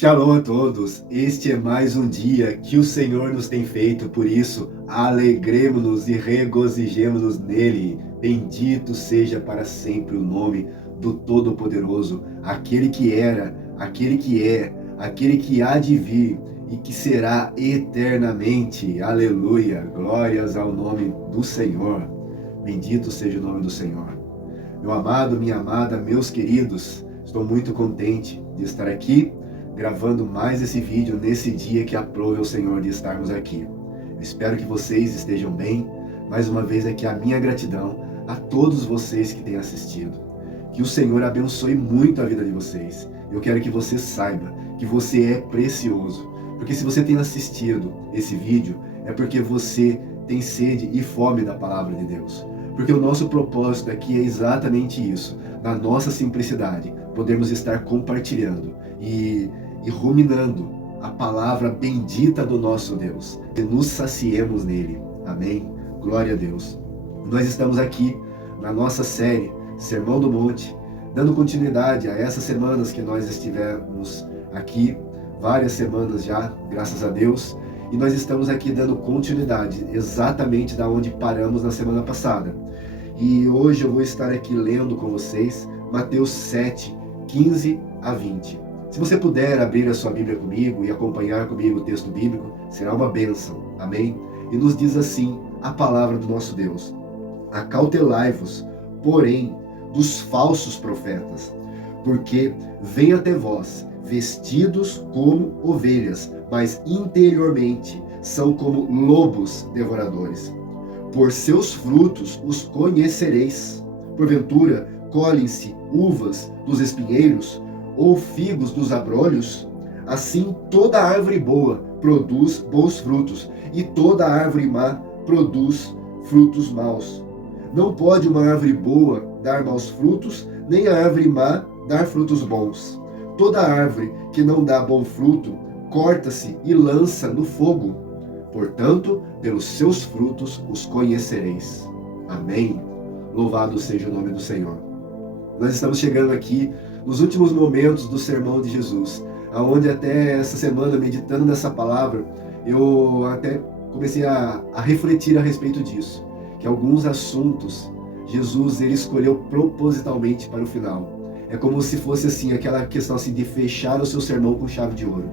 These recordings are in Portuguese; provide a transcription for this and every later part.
Shalom a todos, este é mais um dia que o Senhor nos tem feito, por isso alegremo-nos e regozijemo-nos nele. Bendito seja para sempre o nome do Todo-Poderoso, aquele que era, aquele que é, aquele que há de vir e que será eternamente. Aleluia, glórias ao nome do Senhor. Bendito seja o nome do Senhor. Meu amado, minha amada, meus queridos, estou muito contente de estar aqui gravando mais esse vídeo nesse dia que aprove ao Senhor de estarmos aqui. Eu espero que vocês estejam bem. Mais uma vez aqui a minha gratidão a todos vocês que têm assistido. Que o Senhor abençoe muito a vida de vocês. Eu quero que você saiba que você é precioso. Porque se você tem assistido esse vídeo, é porque você tem sede e fome da palavra de Deus. Porque o nosso propósito aqui é exatamente isso. Na nossa simplicidade, podermos estar compartilhando e ruminando a palavra bendita do nosso Deus. E nos saciemos nele. Amém? Glória a Deus. Nós estamos aqui na nossa série Sermão do Monte, dando continuidade a essas semanas que nós estivemos aqui, várias semanas já, graças a Deus, e nós estamos aqui dando continuidade exatamente da onde paramos na semana passada. E hoje eu vou estar aqui lendo com vocês Mateus 7, 15 a 20. Se você puder abrir a sua Bíblia comigo e acompanhar comigo o texto bíblico, será uma bênção. Amém? E nos diz assim a palavra do nosso Deus: acautelai-vos, porém, dos falsos profetas, porque vêm até vós vestidos como ovelhas, mas interiormente são como lobos devoradores. Por seus frutos os conhecereis. Porventura, colhem-se uvas dos espinheiros ou figos dos abrolhos? Assim toda árvore boa produz bons frutos, e toda árvore má produz frutos maus. Não pode uma árvore boa dar maus frutos, nem a árvore má dar frutos bons. Toda árvore que não dá bom fruto, corta-se e lança no fogo. Portanto, pelos seus frutos os conhecereis. Amém? Louvado seja o nome do Senhor. Nós estamos chegando aqui nos últimos momentos do sermão de Jesus, aonde até essa semana, meditando nessa palavra, eu até comecei a refletir a respeito disso, que alguns assuntos Jesus ele escolheu propositalmente para o final. É como se fosse assim, aquela questão assim, de fechar o seu sermão com chave de ouro.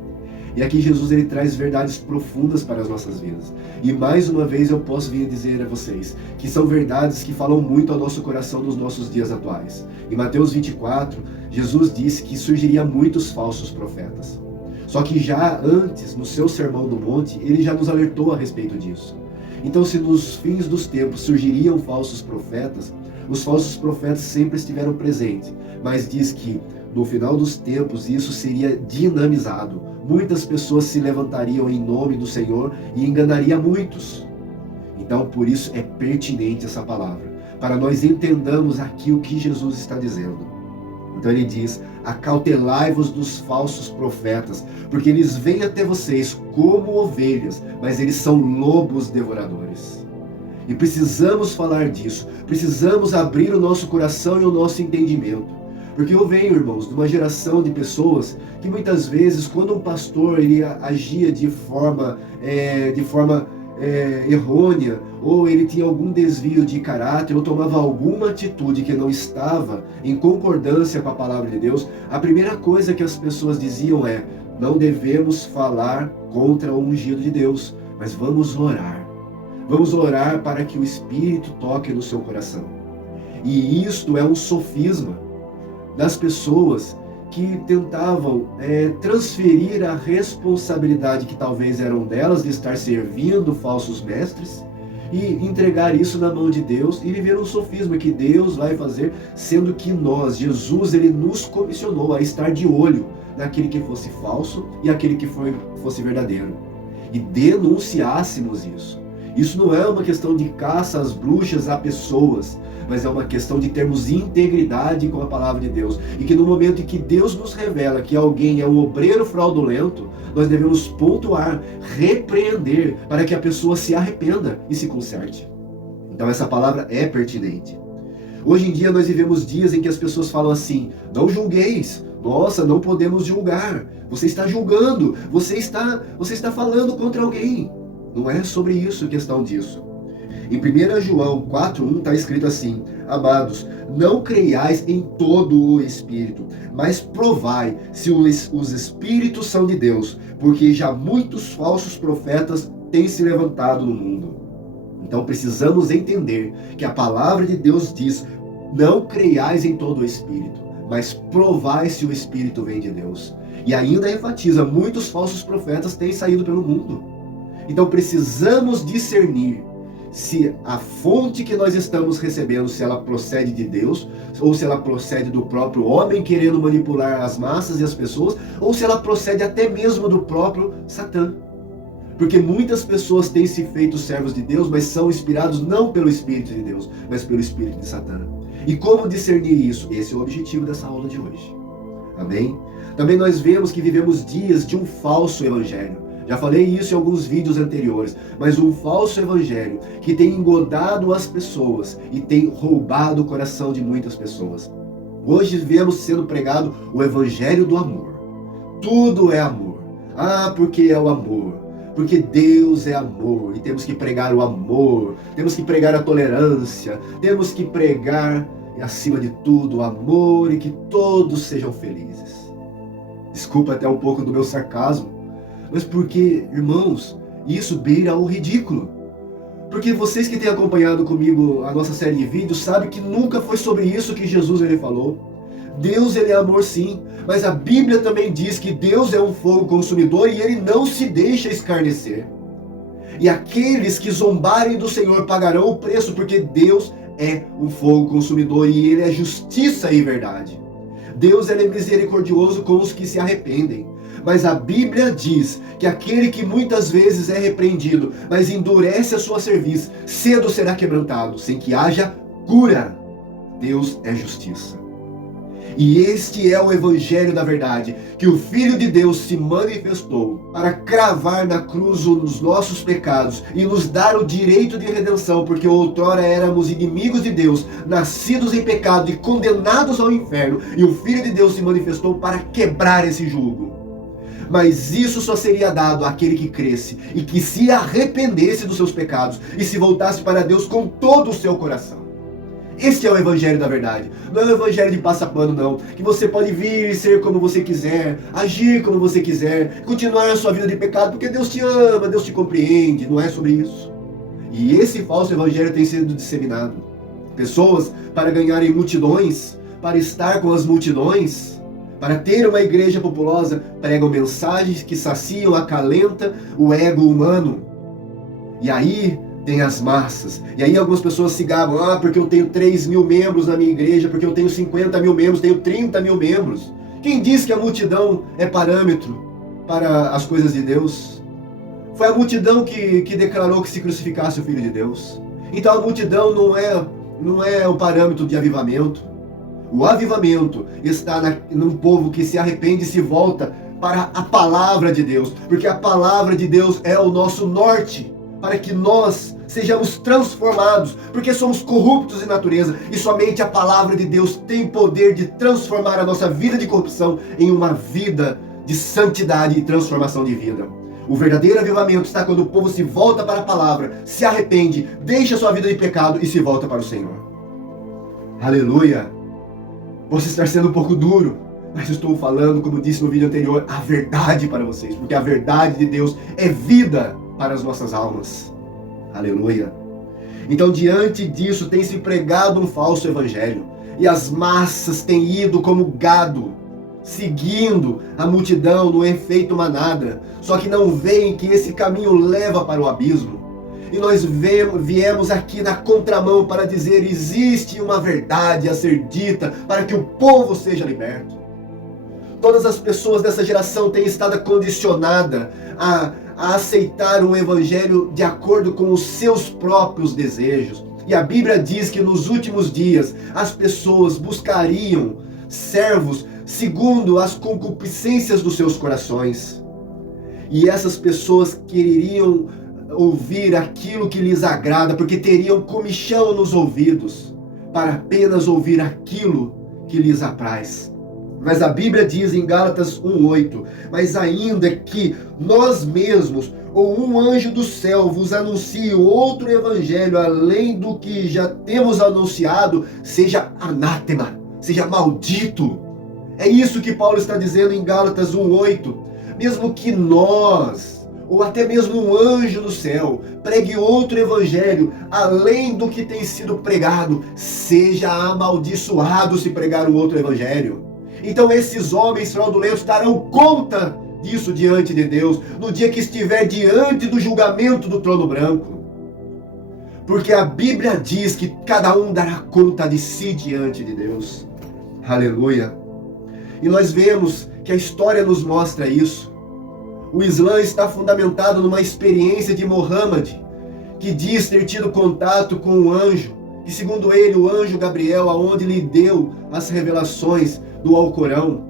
E aqui Jesus ele traz verdades profundas para as nossas vidas. E mais uma vez eu posso vir dizer a vocês que são verdades que falam muito ao nosso coração nos nossos dias atuais. Em Mateus 24, Jesus disse que surgiria muitos falsos profetas. Só que já antes, no seu Sermão do Monte, ele já nos alertou a respeito disso. Então, se nos fins dos tempos surgiriam falsos profetas, os falsos profetas sempre estiveram presentes. Mas diz que no final dos tempos isso seria dinamizado. Muitas pessoas se levantariam em nome do Senhor e enganaria muitos. Então, por isso é pertinente essa palavra, para nós entendamos aqui o que Jesus está dizendo. Então ele diz: acautelai-vos dos falsos profetas, porque eles vêm até vocês como ovelhas, mas eles são lobos devoradores. E precisamos falar disso, precisamos abrir o nosso coração e o nosso entendimento. Porque eu venho, irmãos, de uma geração de pessoas que muitas vezes, quando um pastor ele agia de forma errônea, ou ele tinha algum desvio de caráter, ou tomava alguma atitude que não estava em concordância com a palavra de Deus, a primeira coisa que as pessoas diziam é: não devemos falar contra o ungido de Deus, mas vamos orar. Vamos orar para que o Espírito toque no seu coração. E isto é um sofisma das pessoas que tentavam transferir a responsabilidade que talvez eram delas de estar servindo falsos mestres e entregar isso na mão de Deus e viver um sofisma que Deus vai fazer, sendo que nós, Jesus, ele nos comissionou a estar de olho naquele que fosse falso e aquele que fosse verdadeiro, e denunciássemos isso. Isso não é uma questão de caça às bruxas a pessoas, mas é uma questão de termos integridade com a palavra de Deus. E que no momento em que Deus nos revela que alguém é um obreiro fraudulento, nós devemos pontuar, repreender, para que a pessoa se arrependa e se conserte. Então essa palavra é pertinente. Hoje em dia nós vivemos dias em que as pessoas falam assim: não julgueis, Nossa, não podemos julgar. Você está julgando, você está falando contra alguém. Não é sobre isso a questão disso. Em 1 João 4:1 está escrito assim: amados, não creiais em todo o Espírito, mas provai se os Espíritos são de Deus, porque já muitos falsos profetas têm se levantado no mundo. Então precisamos entender que a palavra de Deus diz: não creiais em todo o Espírito, mas provai se o Espírito vem de Deus. E ainda enfatiza: muitos falsos profetas têm saído pelo mundo. Então precisamos discernir se a fonte que nós estamos recebendo, se ela procede de Deus, ou se ela procede do próprio homem querendo manipular as massas e as pessoas, ou se ela procede até mesmo do próprio Satã. Porque muitas pessoas têm se feito servos de Deus, mas são inspirados não pelo Espírito de Deus, mas pelo Espírito de Satã. E como discernir isso? Esse é o objetivo dessa aula de hoje. Amém? Também nós vemos que vivemos dias de um falso evangelho. Já falei isso em alguns vídeos anteriores, mas um falso evangelho que tem engodado as pessoas e tem roubado o coração de muitas pessoas. Hoje vemos sendo pregado o evangelho do amor. Tudo é amor. Ah, porque é o amor. Porque Deus é amor e temos que pregar o amor, temos que pregar a tolerância, temos que pregar, acima de tudo, o amor e que todos sejam felizes. Desculpa até um pouco do meu sarcasmo, mas porque, irmãos, isso beira o ridículo. Porque vocês que têm acompanhado comigo a nossa série de vídeos sabem que nunca foi sobre isso que Jesus falou. Deus ele é amor sim, mas a Bíblia também diz que Deus é um fogo consumidor e ele não se deixa escarnecer. E aqueles que zombarem do Senhor pagarão o preço, porque Deus é um fogo consumidor e ele é justiça e verdade. Deus ele é misericordioso com os que se arrependem. Mas a Bíblia diz que aquele que muitas vezes é repreendido, mas endurece a sua cerviz, cedo será quebrantado, sem que haja cura. Deus é justiça. E este é o evangelho da verdade, que o Filho de Deus se manifestou para cravar na cruz os nossos pecados e nos dar o direito de redenção, porque outrora éramos inimigos de Deus, nascidos em pecado e condenados ao inferno, e o Filho de Deus se manifestou para quebrar esse jugo. Mas isso só seria dado àquele que cresce e que se arrependesse dos seus pecados e se voltasse para Deus com todo o seu coração. Este é o evangelho da verdade. Não é o evangelho de passapano, não. Que você pode vir e ser como você quiser, agir como você quiser, continuar a sua vida de pecado, porque Deus te ama, Deus te compreende. Não é sobre isso. E esse falso evangelho tem sido disseminado. Pessoas, para ganharem multidões, para estar com as multidões, para ter uma igreja populosa, pregam mensagens que saciam, acalentam o ego humano. E aí tem as massas. E aí algumas pessoas se gabam: ah, porque eu tenho 3 mil membros na minha igreja, porque eu tenho 50 mil membros, tenho 30 mil membros. Quem diz que a multidão é parâmetro para as coisas de Deus? Foi a multidão que declarou que se crucificasse o Filho de Deus. Então a multidão não é o parâmetro de avivamento. O avivamento está num povo que se arrepende e se volta para a palavra de Deus, porque a palavra de Deus é o nosso norte, para que nós sejamos transformados, porque somos corruptos em natureza, e somente a palavra de Deus tem poder de transformar a nossa vida de corrupção em uma vida de santidade e transformação de vida. O verdadeiro avivamento está quando o povo se volta para a palavra, se arrepende, deixa sua vida de pecado e se volta para o Senhor. Aleluia! Posso estar sendo um pouco duro, mas estou falando, como disse no vídeo anterior, a verdade para vocês, porque a verdade de Deus é vida para as nossas almas. Aleluia! Então, diante disso, tem se pregado um falso evangelho, e as massas têm ido como gado, seguindo a multidão no efeito manada, só que não veem que esse caminho leva para o abismo. E nós viemos aqui na contramão para dizer: existe uma verdade a ser dita para que o povo seja liberto. Todas as pessoas dessa geração têm estado condicionadas a aceitar um evangelho de acordo com os seus próprios desejos. E a Bíblia diz que nos últimos dias as pessoas buscariam servos segundo as concupiscências dos seus corações. E essas pessoas quereriam ouvir aquilo que lhes agrada, porque teriam comichão nos ouvidos para apenas ouvir aquilo que lhes apraz. Mas a Bíblia diz em Gálatas 1:8, mas ainda que nós mesmos ou um anjo do céu vos anuncie outro evangelho além do que já temos anunciado, seja anátema, seja maldito. É isso que Paulo está dizendo em Gálatas 1:8. Mesmo que nós, ou até mesmo um anjo do céu, pregue outro evangelho além do que tem sido pregado, seja amaldiçoado se pregar um outro evangelho. Então esses homens fraudulentos darão conta disso diante de Deus, no dia que estiver diante do julgamento do trono branco. Porque a Bíblia diz que cada um dará conta de si diante de Deus. Aleluia. E nós vemos que a história nos mostra isso. O Islã está fundamentado numa experiência de Muhammad, que diz ter tido contato com um anjo, que segundo ele, o anjo Gabriel, aonde lhe deu as revelações do Alcorão.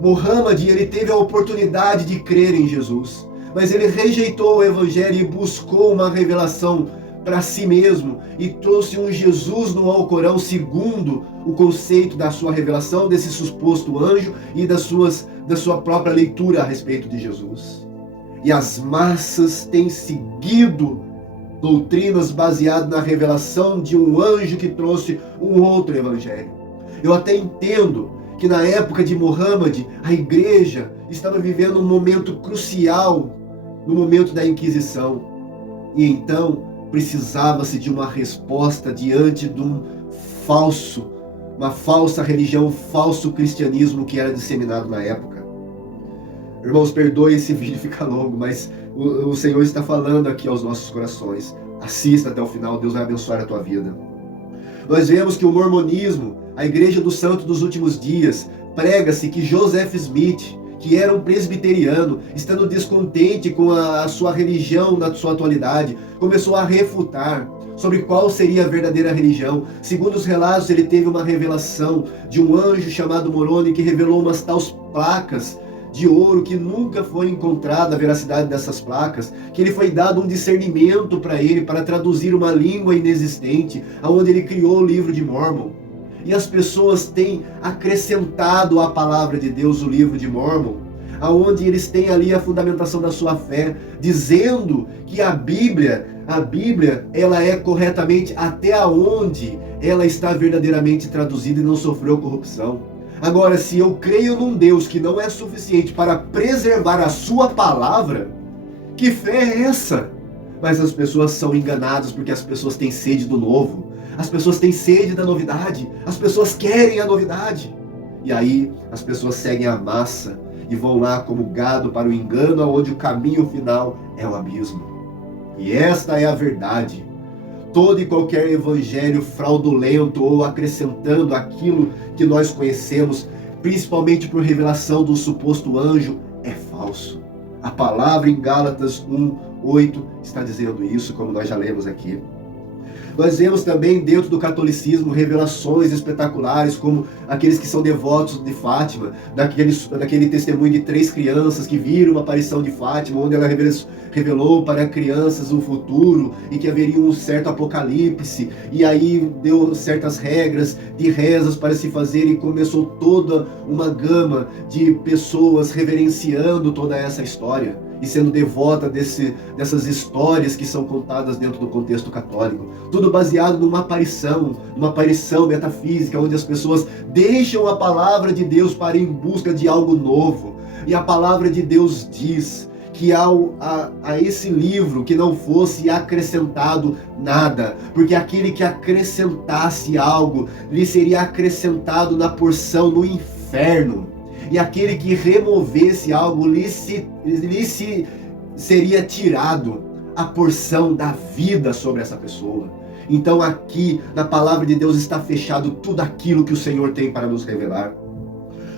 Muhammad, ele teve a oportunidade de crer em Jesus, mas ele rejeitou o evangelho e buscou uma revelação para si mesmo e trouxe um Jesus no Alcorão segundo o conceito da sua revelação, desse suposto anjo e da sua própria leitura a respeito de Jesus. E as massas têm seguido doutrinas baseadas na revelação de um anjo que trouxe um outro evangelho. Eu até entendo que na época de Muhammad, a igreja estava vivendo um momento crucial, no momento da Inquisição. E então precisava-se de uma resposta diante de uma falsa religião, um falso cristianismo que era disseminado na época. Irmãos, perdoe esse vídeo ficar longo, mas o Senhor está falando aqui aos nossos corações. Assista até o final, Deus vai abençoar a tua vida. Nós vemos que o mormonismo, a Igreja do Santo dos Últimos Dias, prega-se que Joseph Smith, que era um presbiteriano, estando descontente com a sua religião na sua atualidade, começou a refutar sobre qual seria a verdadeira religião. Segundo os relatos, ele teve uma revelação de um anjo chamado Moroni que revelou umas tais placas de ouro que nunca foi encontrada a veracidade dessas placas, que ele foi dado um discernimento para ele para traduzir uma língua inexistente, aonde ele criou o livro de Mórmon. E as pessoas têm acrescentado à palavra de Deus o livro de Mórmon, aonde eles têm ali a fundamentação da sua fé, dizendo que a Bíblia, ela é corretamente até onde ela está verdadeiramente traduzida e não sofreu corrupção. Agora, se eu creio num Deus que não é suficiente para preservar a sua palavra, que fé é essa? Mas as pessoas são enganadas porque as pessoas têm sede do novo. As pessoas têm sede da novidade. As pessoas querem a novidade. E aí as pessoas seguem a massa e vão lá como gado para o engano, onde o caminho final é o abismo. E esta é a verdade. Todo e qualquer evangelho fraudulento ou acrescentando aquilo que nós conhecemos, principalmente por revelação do suposto anjo, é falso. A palavra em Gálatas 1:8 está dizendo isso, como nós já lemos aqui. Nós vemos também dentro do catolicismo revelações espetaculares, como aqueles que são devotos de Fátima, daquele testemunho de 3 crianças que viram uma aparição de Fátima, onde ela revelou para crianças um futuro e que haveria um certo apocalipse, e aí deu certas regras de rezas para se fazer e começou toda uma gama de pessoas reverenciando toda essa história e sendo devota dessas histórias que são contadas dentro do contexto católico. Tudo baseado numa aparição metafísica, onde as pessoas deixam a palavra de Deus para ir em busca de algo novo. E a palavra de Deus diz que a esse livro que não fosse acrescentado nada, porque aquele que acrescentasse algo, lhe seria acrescentado na porção no inferno. E aquele que removesse algo, lhe seria tirado a porção da vida sobre essa pessoa. Então aqui, na palavra de Deus, está fechado tudo aquilo que o Senhor tem para nos revelar.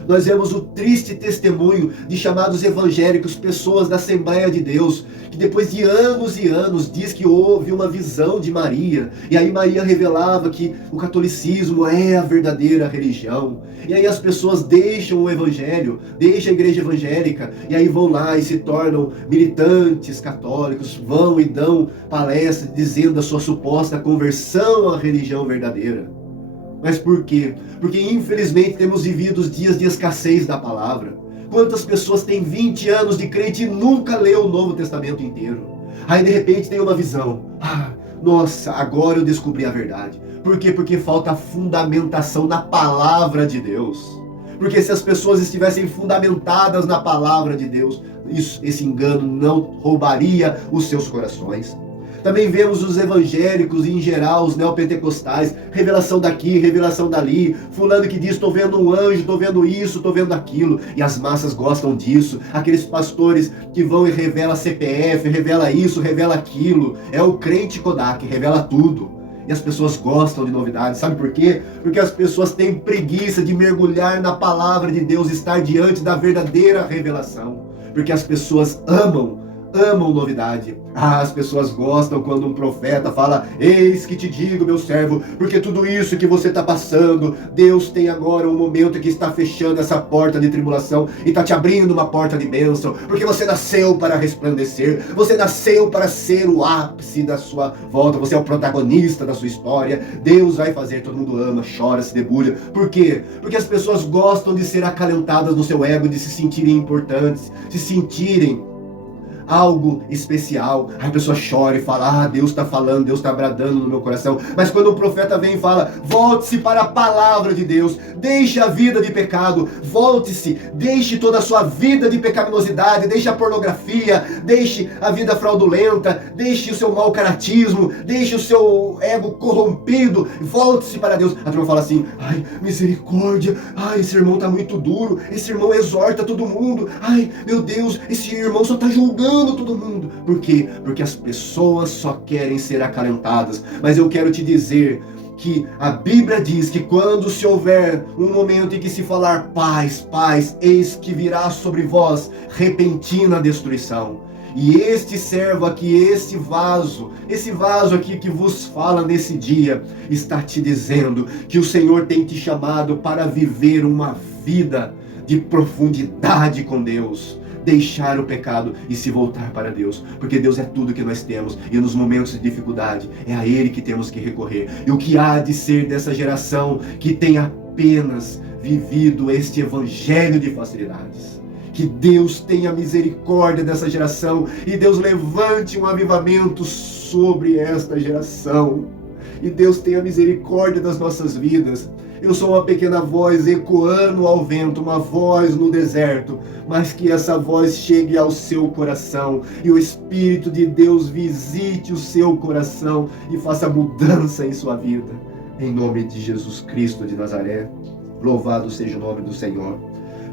Nós vemos o triste testemunho de chamados evangélicos, pessoas da Assembleia de Deus, que depois de anos e anos diz que houve uma visão de Maria, e aí Maria revelava que o catolicismo é a verdadeira religião. E aí as pessoas deixam o evangelho, deixam a igreja evangélica, e aí vão lá e se tornam militantes católicos, vão e dão palestras dizendo a sua suposta conversão à religião verdadeira. Mas por quê? Porque infelizmente temos vivido os dias de escassez da palavra. Quantas pessoas têm 20 anos de crente e nunca leu o Novo Testamento inteiro? Aí de repente tem uma visão. Nossa, agora eu descobri a verdade. Por quê? Porque falta fundamentação na palavra de Deus. Porque se as pessoas estivessem fundamentadas na palavra de Deus, esse engano não roubaria os seus corações. Também vemos os evangélicos e em geral os neopentecostais, revelação daqui, revelação dali, fulano que diz, estou vendo um anjo, estou vendo isso, estou vendo aquilo, e as massas gostam disso. Aqueles pastores que vão e revela CPF, revela isso, revela aquilo, é o crente Kodak, revela tudo. E as pessoas gostam de novidades, sabe por quê? Porque as pessoas têm preguiça de mergulhar na palavra de Deus, estar diante da verdadeira revelação. Porque as pessoas amam novidade. As pessoas gostam quando um profeta fala, eis que te digo, meu servo, porque tudo isso que você está passando, Deus tem agora um momento que está fechando essa porta de tribulação e está te abrindo uma porta de bênção, porque você nasceu para resplandecer, você nasceu para ser o ápice da sua volta, você é o protagonista da sua história, Deus vai fazer, todo mundo ama, chora, se debulha. Por quê? Porque as pessoas gostam de ser acalentadas no seu ego, de se sentirem importantes, se sentirem algo especial. Aí a pessoa chora e fala, Deus está falando, Deus está bradando no meu coração. Mas quando o profeta vem e fala, volte-se para a palavra de Deus, deixe a vida de pecado, volte-se, deixe toda a sua vida de pecaminosidade, deixe a pornografia, deixe a vida fraudulenta, deixe o seu mau caratismo, deixe o seu ego corrompido, volte-se para Deus. A turma fala assim, ai, misericórdia, ai, esse irmão está muito duro, esse irmão exorta todo mundo, ai, meu Deus, esse irmão só está julgando todo mundo. Por quê? Porque as pessoas só querem ser acalentadas. Mas eu quero te dizer que a Bíblia diz que quando se houver um momento em que se falar paz, paz, eis que virá sobre vós repentina destruição. E este servo aqui, esse vaso aqui que vos fala nesse dia, está te dizendo que o Senhor tem te chamado para viver uma vida de profundidade com Deus. Deixar o pecado e se voltar para Deus, porque Deus é tudo que nós temos, e nos momentos de dificuldade é a Ele que temos que recorrer. E o que há de ser dessa geração que tem apenas vivido este evangelho de facilidades? Que Deus tenha misericórdia dessa geração e Deus levante um avivamento sobre esta geração, e Deus tenha misericórdia das nossas vidas. Eu sou uma pequena voz ecoando ao vento, uma voz no deserto, mas que essa voz chegue ao seu coração e o Espírito de Deus visite o seu coração e faça mudança em sua vida. Em nome de Jesus Cristo de Nazaré, louvado seja o nome do Senhor.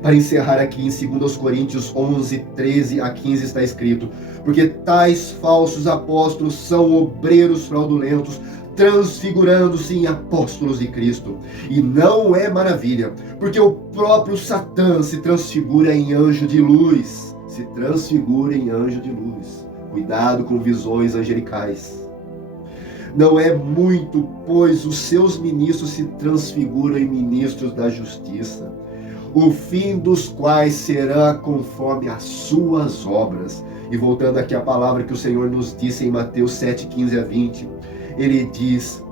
Para encerrar aqui em 2 Coríntios 11, 13 a 15 está escrito, porque tais falsos apóstolos são obreiros fraudulentos, transfigurando-se em apóstolos de Cristo. E não é maravilha, porque o próprio Satã se transfigura em anjo de luz. Se transfigura em anjo de luz. Cuidado com visões angelicais. Não é muito, pois os seus ministros se transfiguram em ministros da justiça, o fim dos quais será conforme as suas obras. E voltando aqui à palavra que o Senhor nos disse em Mateus 7, 15 a 20, Ele diz,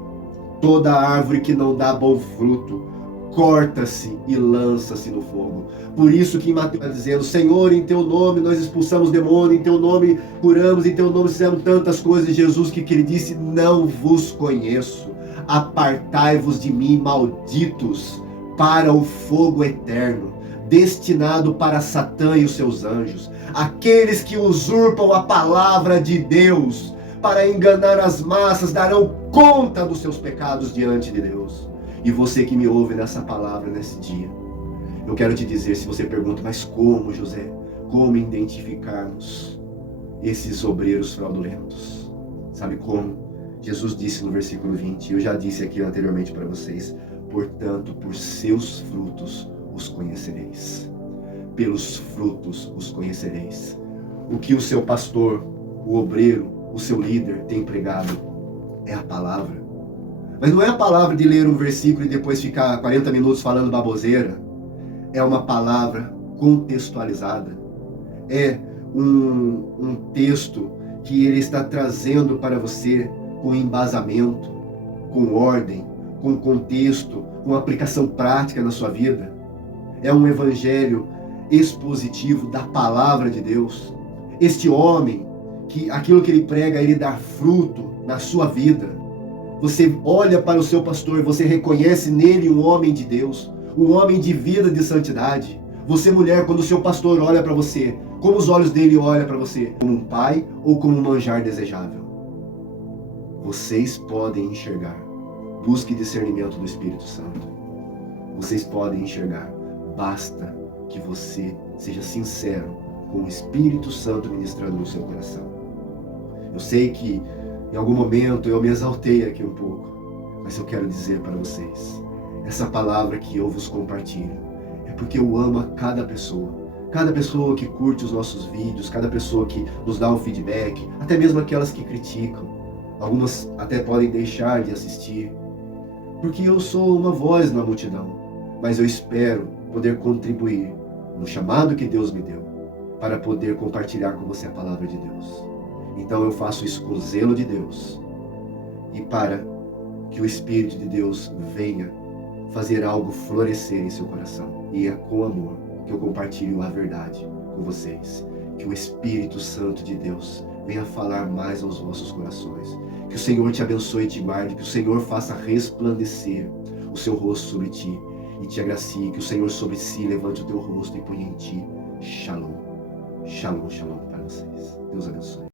toda árvore que não dá bom fruto, corta-se e lança-se no fogo. Por isso que em Mateus está dizendo, Senhor, em teu nome nós expulsamos demônio, em teu nome curamos, em teu nome fizemos tantas coisas. Jesus, que ele disse, não vos conheço, apartai-vos de mim, malditos, para o fogo eterno, destinado para Satã e os seus anjos, aqueles que usurpam a palavra de Deus, para enganar as massas, darão conta dos seus pecados diante de Deus. E você que me ouve nessa palavra, nesse dia, eu quero te dizer, se você pergunta, mas como, José? Como identificarmos esses obreiros fraudulentos? Sabe como? Jesus disse no versículo 20, eu já disse aqui anteriormente para vocês, portanto, por seus frutos os conhecereis. Pelos frutos os conhecereis. O que o seu pastor, o obreiro, o seu líder tem pregado é a palavra. Mas não é a palavra de ler um versículo e depois ficar 40 minutos falando baboseira. É uma palavra contextualizada. É um texto que ele está trazendo para você com embasamento, com ordem, com contexto, com aplicação prática na sua vida. É um evangelho expositivo da palavra de Deus. Este homem, que aquilo que ele prega, ele dá fruto na sua vida. Você olha para o seu pastor, você reconhece nele um homem de Deus, um homem de vida de santidade. Você, mulher, quando o seu pastor olha para você, como os olhos dele olham para você? Como um pai ou como um manjar desejável? Vocês podem enxergar. Busque discernimento do Espírito Santo. Vocês podem enxergar. Basta que você seja sincero com o Espírito Santo ministrando no seu coração. Eu sei que em algum momento eu me exaltei aqui um pouco, mas eu quero dizer para vocês, essa palavra que eu vos compartilho, é porque eu amo a cada pessoa que curte os nossos vídeos, cada pessoa que nos dá um feedback, até mesmo aquelas que criticam. Algumas até podem deixar de assistir, porque eu sou uma voz na multidão, mas eu espero poder contribuir no chamado que Deus me deu, para poder compartilhar com você a palavra de Deus. Então eu faço isso com o zelo de Deus, e para que o Espírito de Deus venha fazer algo florescer em seu coração. E é com amor que eu compartilho a verdade com vocês. Que o Espírito Santo de Deus venha falar mais aos vossos corações. Que o Senhor te abençoe e te guarde. Que o Senhor faça resplandecer o seu rosto sobre ti e te agracie. Que o Senhor sobre si levante o teu rosto e ponha em ti Shalom. Shalom, shalom para vocês. Deus abençoe.